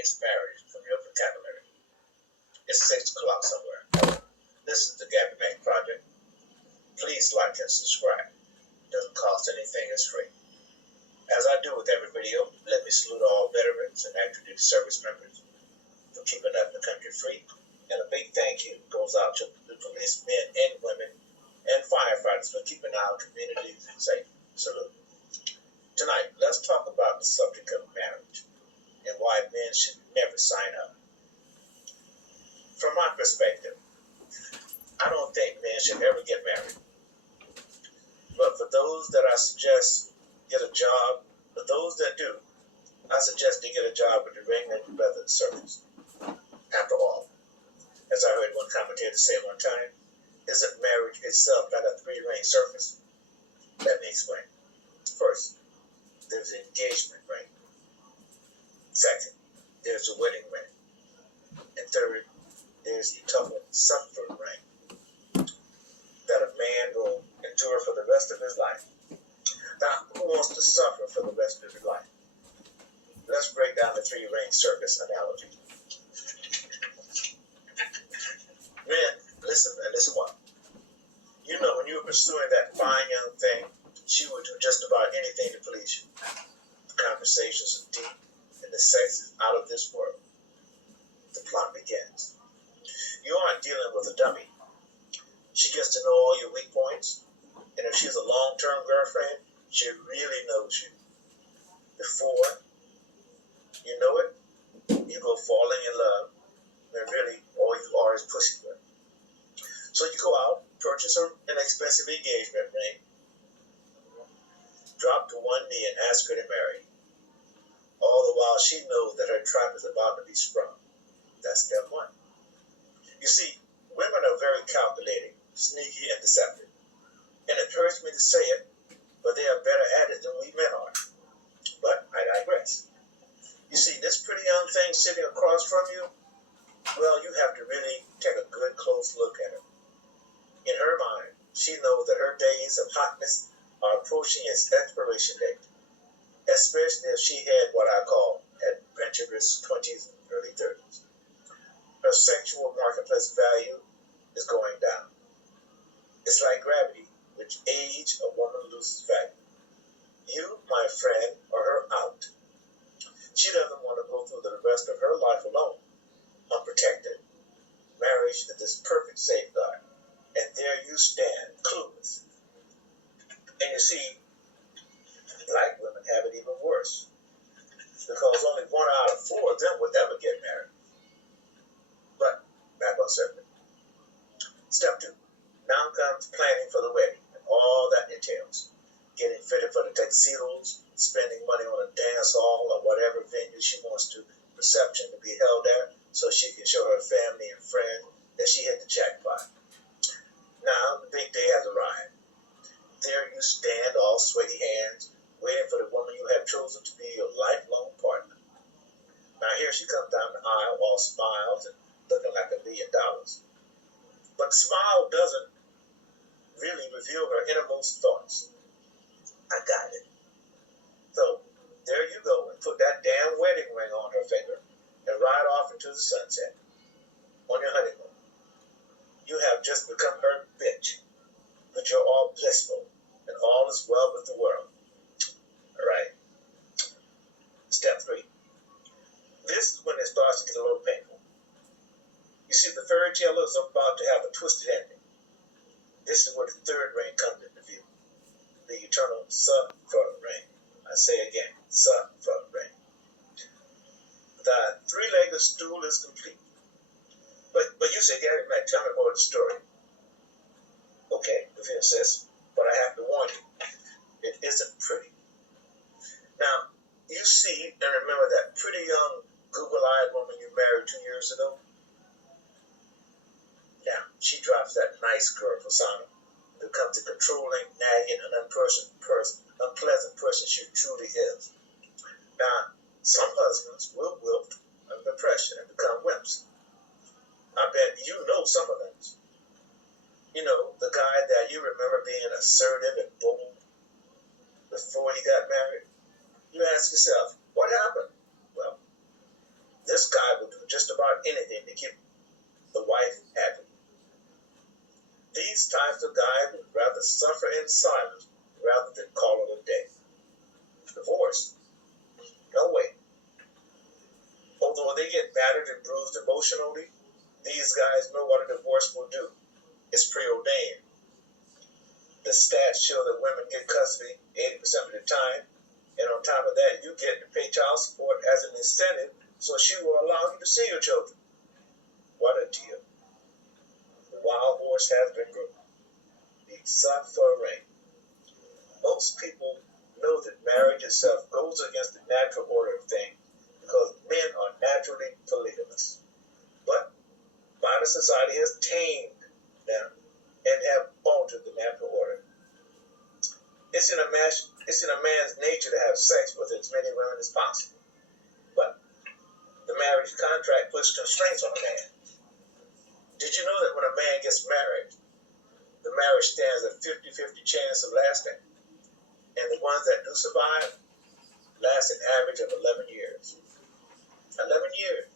erase marriage from your vocabulary. It's 6 o'clock somewhere. This is the Gabby Mac Project. Please like and subscribe. It doesn't cost anything, it's free. As I do with every video, let me salute all veterans and active duty service members for keeping up the country free. And a big thank you goes out to the policemen and women and firefighters for keeping our communities safe. Salute. Tonight, let's talk about the subject of marriage and why men should never sign up. From my perspective, I don't think men should ever get married. But for those that I suggest get a job, for those that do, I suggest they get a job with the ring and rather than Circus. After all, as I heard one commentator say one time, isn't marriage itself like a 3-ring circus? Let me explain. First, there's the engagement ring. Second, there's the wedding ring. And third, there's the tough suffer ring that a man will endure for the rest of his life. Now, who wants to suffer for the rest of his life? Let's break down the 3-ring circus analogy. Men, listen and listen well. You know, when you were pursuing that fine young thing, she would do just about anything to please you. The conversations are deep, and the sex is out of this world. The plot begins. You aren't dealing with a dummy. She gets to know all your weak points, and if she's a long-term girlfriend, she really knows you. Before you know it, you go falling in love, when really all you are is pussy whip. So you go out, purchase an expensive engagement ring, drop to one knee and ask her to marry. All the while she knows that her trap is about to be sprung. That's step one. You see, women are very calculating, sneaky, and deceptive. And it hurts me to say it, but they are better at it than we men are. But I digress. You see, this pretty young thing sitting across from you, well, you have to really take a good close look at her. In her mind, she knows that her days of hotness are approaching its expiration date, especially if she had what I call adventurous 20s and early 30s. Her sexual marketplace value is going down. It's like gravity, with age a woman loses value. You, my friend, are her out. She doesn't want to go through the rest of her life alone, unprotected. Marriage is this perfect safeguard, and there you stand, clueless. And you see, black women have it even worse, because only 1 out of 4 of them would ever get married. But back on subject. Step 2. Now comes planning for the wedding and all that entails. Getting fitted for the tuxedos, spending money on a dance hall or whatever venue she wants to reception to be held at, so she can show her family and friends that she hit the jackpot. Now the big day has arrived. There you stand, all sweaty hands, waiting for the woman you have chosen to be your lifelong partner. Now here she comes down the aisle, all smiles and looking like $1 million. But the smile doesn't really reveal her innermost thoughts. I got it. So there you go, and put that damn wedding ring on her finger and ride off into the sunset on your honeymoon. You have just become her bitch, but you're all blissful and all is well with the world. All right. Step 3. This is when it starts to get a little painful. You see, the fairy tale is about to have a twisted ending. This is where the 3rd ring comes into view. The eternal suffer ring. I say again, suffer ring. The 3-legged stool is complete. But you say, Gary, man, tell me more of the story. Okay, the film says, but I have to warn you, it isn't pretty. Now, you see and remember that pretty young Google-eyed woman you married 2 years ago? Now, she drops that nice girl persona, becomes a controlling, nagging, and unpleasant person she truly is. Now, some husbands will wilt under pressure and become wimps. I bet you know some of them. You know, the guy that you remember being assertive and bold before he got married. You ask yourself, what happened? Well, this about anything to keep the wife happy. These types of guys would rather suffer in silence rather than call it a day. Divorce? No way. Although they get battered and bruised emotionally, these guys know what a divorce will do. It's preordained. The stats show that women get custody 80% of the time, and on top of that, you get to pay child support as an incentive, so she will allow you to see your children. What a deal. The wild horse has been groomed. The suffering. Most people know that marriage itself goes against the natural order of things because men are naturally polygamous. But modern society has tamed them and have altered the natural order. It's in a man's nature to have sex with as many women as possible. But the marriage contract puts constraints on a man. Did you know that when a man gets married, the marriage stands a 50-50 chance of lasting? And the ones that do survive last an average of 11 years. 11 years.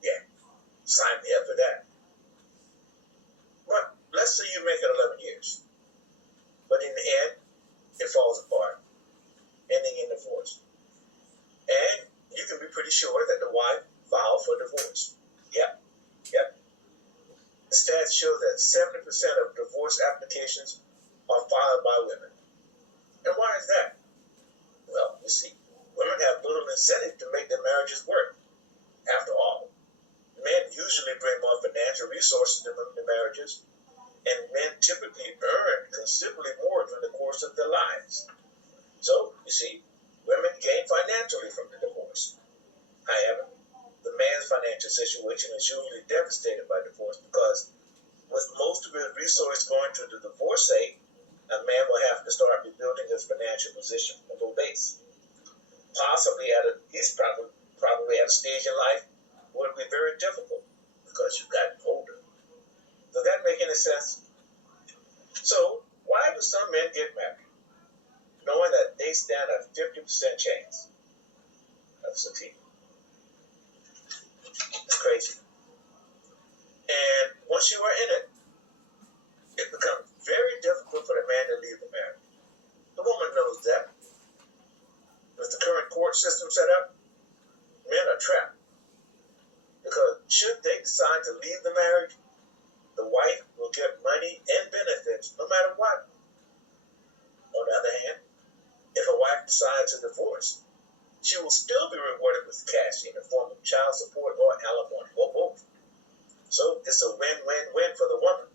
Yeah, sign me up for that. But let's say you make it 11 years. But in the end, it falls apart, ending in divorce. And you can be pretty sure that the wife filed for divorce. Yep. The stats show that 70% of divorce applications are filed by women. And why is that? Well, you see, women have little incentive to make their marriages work. After all, men usually bring more financial resources to their marriages, and men typically earn considerably more during the course of their lives. So, you see, women gain financially from the divorce. However, the man's financial situation is usually devastated by divorce because with most of his resources going to the divorcee, a man will have to start rebuilding his financial position from a low base. He's probably at a stage in life where it will be very difficult because you've gotten older. Does that make any sense? So, why do some men get married, knowing that they stand a 50% chance of succeeding? It's crazy. And once you are in it, it becomes very difficult for the man to leave the marriage. The woman knows that. With the current court system set up, men are trapped. Because should they decide to leave the marriage, the wife will get money and benefits no matter what. On the other hand, if a wife decides to divorce, she will still be rewarded with cash in the form of child support or alimony, or both. So it's a win-win-win for the woman.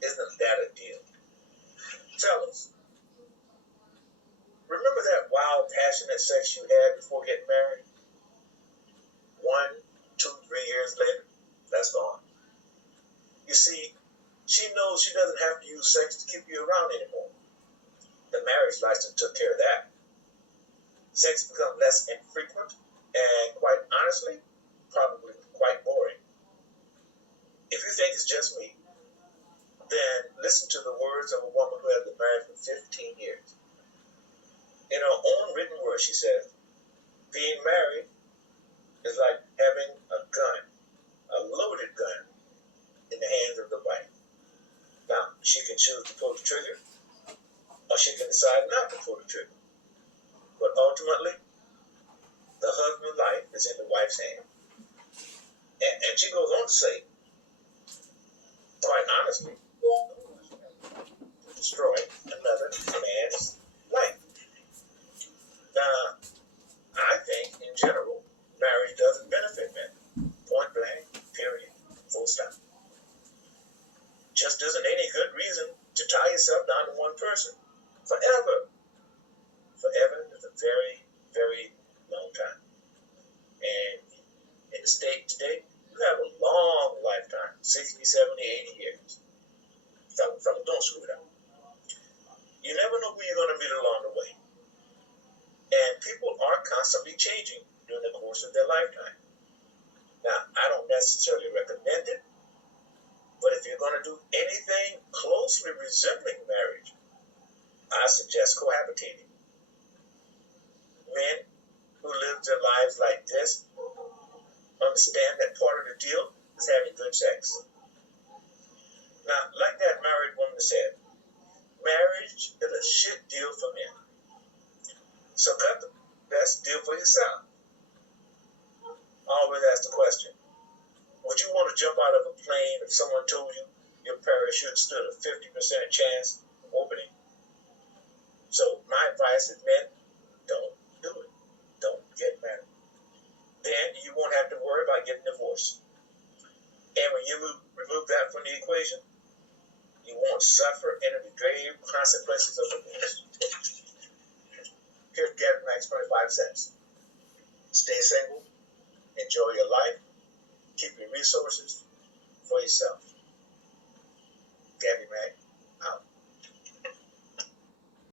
Isn't that a deal? Fellas, remember that wild, passionate sex you had before getting married? 1, 2, 3 years later, that's gone. You see, she knows she doesn't have to use sex to keep you around anymore. The marriage license took care of that. Sex becomes less infrequent and, quite honestly, probably quite boring. If you think it's just me, then listen to the words of a woman who has been married for 15 years. In her own written words, she says, being married is like having a gun, a loaded gun, in the hands of the wife. Now, she can choose to pull the trigger, or she can decide not to pull the trigger. But ultimately, the husband's life is in the wife's hand. And she goes on to say, quite honestly, destroy another man's life. Now, I think, in general, marriage doesn't benefit men. Point blank, period, full stop. Just isn't any good reason to tie yourself down to one person forever. Forever is a very, very long time. And in the state today, you have a long lifetime, 60, 70, 80 years. Fellas, don't screw it up. You never know who you're going to meet along the way. And people are constantly changing during the course of their lifetime. Now, I don't necessarily recommend it, but if you're going to do anything closely resembling marriage, I suggest cohabitating. Men who live their lives like this, understand that part of the deal is having good sex. Now, like that married woman said, marriage is a shit deal for men. So cut the best deal for yourself. Always ask the question, would you want to jump out of a plane if someone told you your parachute stood a 50% chance of opening? So my advice is, men, don't do it. Don't get married. Then you won't have to worry about getting divorced. And when you remove that from the equation, you won't suffer any of the grave consequences of divorce. Here's Gabby Mack's 25 cents. Stay single, enjoy your life, keep your resources for yourself. Gabby Mack.